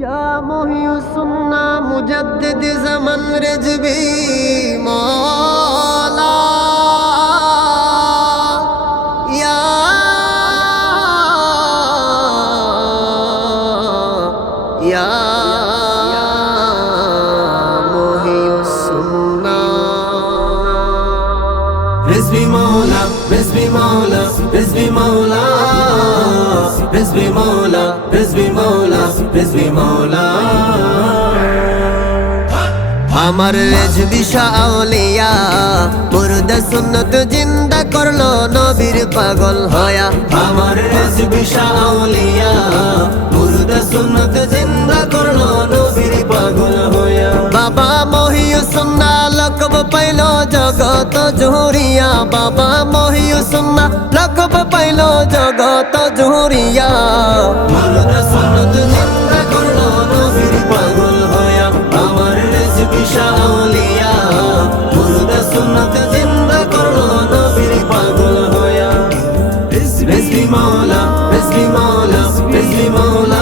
या मुहियुस्सुन्ना मुजद्दिद ज़मन रिज़वी मौला या या मुहियुस्सुन्ना Rizvi Mola, Rizvi Mola, Rizvi Mola, Rizvi Mola, Rizvi Mola, Rizvi Mola. আমার রেজবি শাহ আউলিয়া মুর্দা সুন্নত জিন্দা করলো নবীর পাগল হয়া আমার রিজবি শাহ আউলিয়া মুর্দা সুন্নত জিন্দা করলো নবীর পাগল হয়া। বাবা মহিউসুন্না লকব পাইল জগত জুহরিয়া বাবা মহিউসুন্না লকব পাইল জগত জুহরিয়া মুর্দা সুন্নত জিন্দা করলো নবীর পাগল হয়া। আমার রিজবি শাহ আউলিয়া মুর্দা সুন্নত জিন্দা করলো নবীর পাগল হয়া। রিজভি মৌলা, রিজভি মৌলা, রিজভি মৌলা,